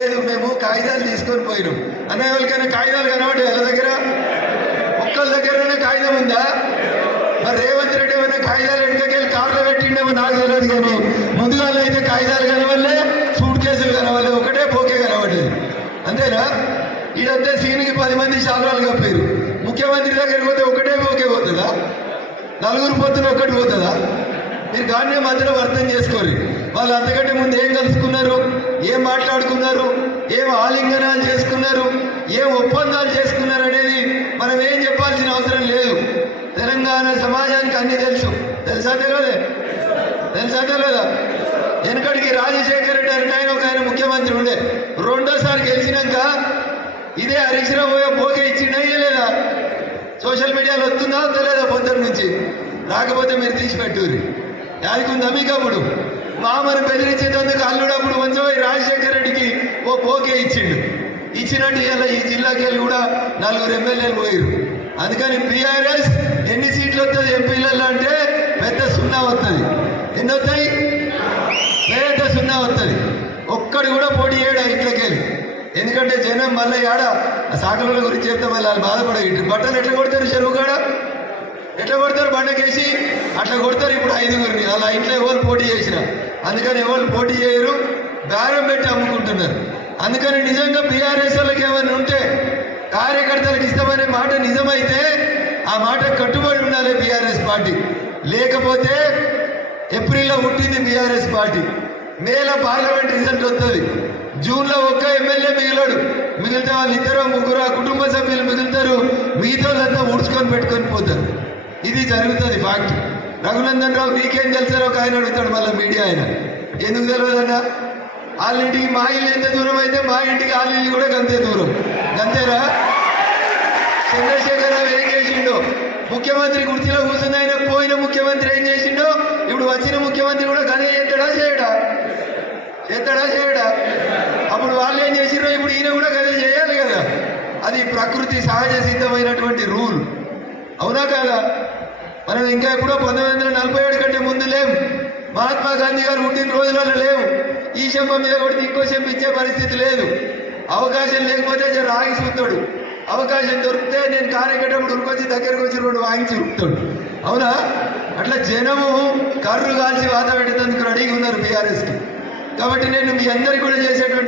లేదు మేము కాగితాలు తీసుకొని పోయినాం. అన్న ఎవరికైనా కాగితాలు కనబడి వాళ్ళ దగ్గర? ఒక్కళ్ళ దగ్గరనే కాగితం ఉందా? మరి రేవంత్ రెడ్డి ఏమైనా కాగితాలు వెనకకెళ్ళి కార్లో పెట్టిండేమో నాకు తెలియదు కానీ ముందుగా అయితే కాగితాలు కనవల్లే సూట్ కేసులు కనవల్లే ఒకటే పోకే కనబడేది అంతేనా? ఈడంతే సీన్కి పది మంది శాలువాలు కప్పారు. ముఖ్యమంత్రి దగ్గరికి పోతే ఒకటే పోకే పోతుందా? నలుగురు పొద్దున ఒక్కటి పోతుందా? మీరు గానే మధ్యలో అర్థం చేసుకోరు. వాళ్ళు అంతకంటే ముందు ఏం కలుసుకున్నారు? ఏం మాట్లాడుకున్నారు? ఏం ఆలింగనాలు చేసుకున్నారు? ఏం ఒప్పందాలు చేసుకున్నారు అనేది మనం ఏం చెప్పాల్సిన అవసరం లేదు. తెలంగాణ సమాజానికి అన్ని తెలుసు. తెలుసా తెలియదే? తెలుసా తెలియదా? వెనకడికి రాజశేఖర రెడ్డి అంటే ఆయన ఒక ఆయన ముఖ్యమంత్రి ఉండే. రెండోసారి గెలిచినాక ఇదే హరీష్ రావు పోకే ఇచ్చిండా లేదా సోషల్ మీడియాలో వస్తుందా తెలియదా పొద్దున్న నుంచి? రాకపోతే మీరు తీసి పెట్టుర్రి యాదికుందా మీకు అప్పుడు? మామని బెదిరించేటందుకు అల్లుడప్పుడు కొంచెం రాజశేఖర రెడ్డికి ఓ పోకే ఇచ్చిండు. ఇచ్చినట్టు ఇలా ఈ జిల్లాకి వెళ్ళి కూడా నలుగురు ఎమ్మెల్యేలు పోయారు అందుకని బీఆర్ఎస్ ఎన్ని సీట్లు వస్తుంది ఎంపీలలో అంటే పెద్ద సున్నా వస్తుంది ఎన్ని వస్తాయి పెద్ద సున్నా వస్తుంది ఒక్కడు కూడా పోటీ చేయడా ఇట్లకెళ్ళి ఎందుకంటే జనం మళ్ళీ ఆడ ఆ సాకల గురించి చెప్తే మళ్ళీ వాళ్ళు బాధపడగిట్టు బట్టలు ఎట్లా కొడతారు చెరువు కాడ? ఎట్లా కొడతారు బండకేసి? అట్లా కొడతారు ఇప్పుడు ఐదుగురిని. అలా ఇంట్లో ఎవరు పోటీ చేసినా? అందుకని ఎవరు పోటీ చేయరు బేరం పెట్టి అమ్ముకుంటున్నారు. అందుకని నిజంగా బీఆర్ఎస్ వాళ్ళకి ఏమైనా ఉంటే కార్యకర్తలకు ఇష్టమనే మాట నిజమైతే ఆ మాట కట్టుబడి ఉండాలి బీఆర్ఎస్ పార్టీ. లేకపోతే ఏప్రిల్లో పుట్టింది బీఆర్ఎస్ పార్టీ. మేలో పార్లమెంట్ రిజల్ట్ వస్తుంది. జూన్లో ఒక్క ఎమ్మెల్యే మిగిలాడు. మిగిలితే వాళ్ళు ఇద్దరు ముగ్గురు ఆ కుటుంబ సభ్యులు మిగులుతారు. మిగతా వాళ్ళంతా ఊడ్చుకొని పెట్టుకొని పోతారు. ఇది జరుగుతుంది ఫ్యాక్ట్ రఘునందన్ రావు మీకేం తెలిసారో ఒక ఆయన అడుగుతాడు మళ్ళీ మీడియా ఆయన. ఎందుకు తెలియదన్నా? వాళ్ళ ఇంటికి మా ఇల్లు ఎంత దూరం అయితే మా ఇంటికి వాళ్ళ ఇల్లు కూడా గంతే దూరం. గంతేరా చంద్రశేఖర్ రావు ఏం చేసిండో? ముఖ్యమంత్రి కుర్చీలో కూర్చుంది ఆయన పోయిన ముఖ్యమంత్రి ఏం చేసిండో? ఇప్పుడు వచ్చిన ముఖ్యమంత్రి కూడా కనే ఎత్తడా చేయడా? ఎత్తడా చేయడా? అప్పుడు వాళ్ళు ఏం చేసిరో ఇప్పుడు ఈయన కూడా కదే చేయాలి కదా. అది ప్రకృతి సహజ సిద్ధమైనటువంటి రూల్. అవునా కాదా? మనం ఇంకా ఎప్పుడో పంతొమ్మిది వందల నలభై ఏడు కంటే ముందు లేం. మహాత్మా గాంధీ గారు పుట్టిన రోజులలో లేవు ఈ శంభ మీద కొడితే ఇంకో శంభ ఇచ్చే పరిస్థితి లేదు. అవకాశం లేకపోతే జర అవకాశం దొరికితే నేను కారెక్కేటప్పుడు ఉరికొచ్చి దగ్గరకు వచ్చి రెండు వాయించి ఉరుకుతాడు అవునా? అట్లా జనము కర్రు కాల్చి వాత పెట్టేందుకు రెడీగా ఉన్నారు బీఆర్ఎస్కి. కాబట్టి నేను మీ అందరికీ కూడా చేసేటువంటి